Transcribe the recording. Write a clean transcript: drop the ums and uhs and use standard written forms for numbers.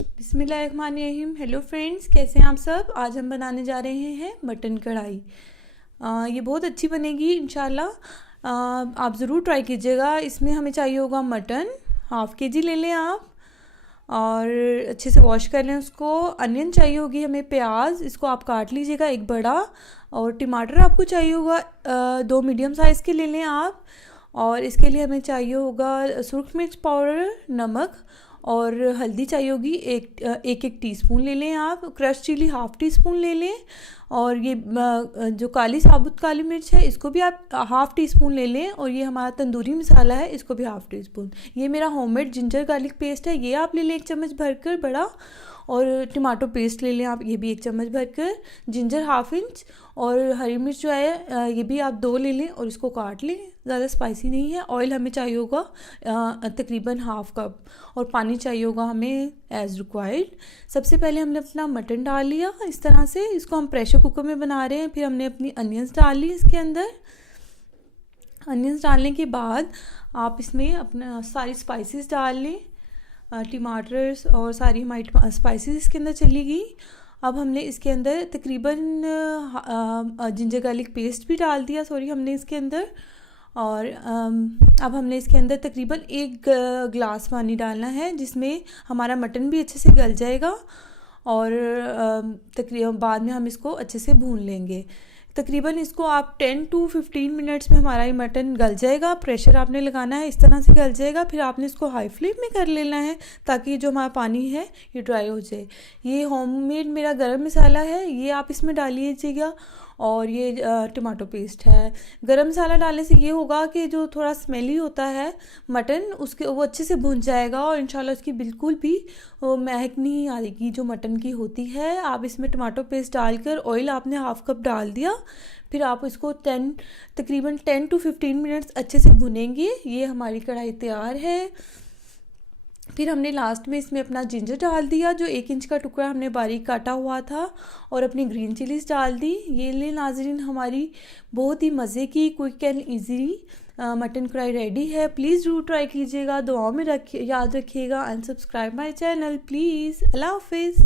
बिस्मिल्लाहिर्रहमानिर्रहीम। Hello friends, कैसे हैं आप सब। आज हम बनाने जा रहे हैं मटन कढ़ाई। ये बहुत अच्छी बनेगी इंशाल्लाह। आप ज़रूर ट्राई कीजिएगा। इसमें हमें चाहिए होगा मटन, हाफ़ के जी ले लें आप, और अच्छे से वॉश कर लें उसको। अनियन चाहिए होगी हमें, प्याज, इसको आप काट लीजिएगा एक बड़ा। और टमाटर आपको चाहिए होगा 2 मीडियम साइज़ के ले लें आप। और इसके लिए हमें चाहिए होगा सुरख मिर्च पाउडर, नमक, और हल्दी चाहिए होगी एक टीस्पून ले लें आप। Crush chilli half teaspoon ले लें। और ये जो साबुत काली मिर्च है, इसको भी आप हाफ़ टी स्पून ले लें। और ये हमारा तंदूरी मसाला है, इसको भी हाफ़ टी स्पून। ये मेरा होममेड जिंजर गार्लिक पेस्ट है, ये आप ले लें 1 चम्मच भरकर बड़ा। और टमाटो पेस्ट ले लें आप, ये भी 1 चम्मच भरकर। जिंजर हाफ़ इंच, और हरी मिर्च जो है ये भी आप 2 ले लें और इसको काट लें, ज़्यादा स्पाइसी नहीं है। ऑयल हमें चाहिए होगा तकरीबन हाफ़ कप, और पानी चाहिए होगा हमें एज़ रिक्वायर्ड। सबसे पहले हमने अपना मटन डाल लिया इस तरह से, इसको हम प्रेशर कुकर में बना रहे हैं। फिर हमने अपनी अनियंस डाल ली इसके अंदर। अनियंस डालने के बाद आप इसमें अपना सारी स्पाइसेस डाल लें, टमाटर्स और सारी हमारी स्पाइसेस इसके अंदर चली गई। अब हमने इसके अंदर तकरीबन जिंजर गार्लिक पेस्ट भी डाल दिया, हमने इसके अंदर। और अब हमने इसके अंदर तकरीबन 1 गिलास पानी डालना है, जिसमें हमारा मटन भी अच्छे से गल जाएगा। और तकरीबन बाद में हम इसको अच्छे से भून लेंगे। तकरीबन इसको आप 10 to 15 मिनट्स में हमारा ये मटन गल जाएगा। प्रेशर आपने लगाना है, इस तरह से गल जाएगा। फिर आपने इसको हाई फ्लेम में कर लेना है, ताकि जो हमारा पानी है ये ड्राई हो जाए। ये होममेड मेरा गरम मसाला है, ये आप इसमें डालिएगा। और ये टमाटो पेस्ट है। गरम मसाला डालने से ये होगा कि जो थोड़ा स्मेली होता है मटन, उसके वो अच्छे से भुन जाएगा, और इंशाल्लाह उसकी बिल्कुल भी महक नहीं आएगी जो मटन की होती है। आप इसमें टमाटो पेस्ट डालकर, ऑयल आपने हाफ़ कप डाल दिया। फिर आप इसको तकरीबन 10 to 15 मिनट्स अच्छे से भुनेंगे। ये हमारी कढ़ाई तैयार है। फिर हमने लास्ट में इसमें अपना जिंजर डाल दिया, जो 1 इंच का टुकड़ा हमने बारीक काटा हुआ था, और अपनी ग्रीन चिलीज़ डाल दी। ये ले नाज़रीन, हमारी बहुत ही मज़े की quick and easy mutton kadai ready है। प्लीज़ ज़रूर ट्राई कीजिएगा, दुआओं में याद रखिएगा। And subscribe my channel please. Allah हाफिज़।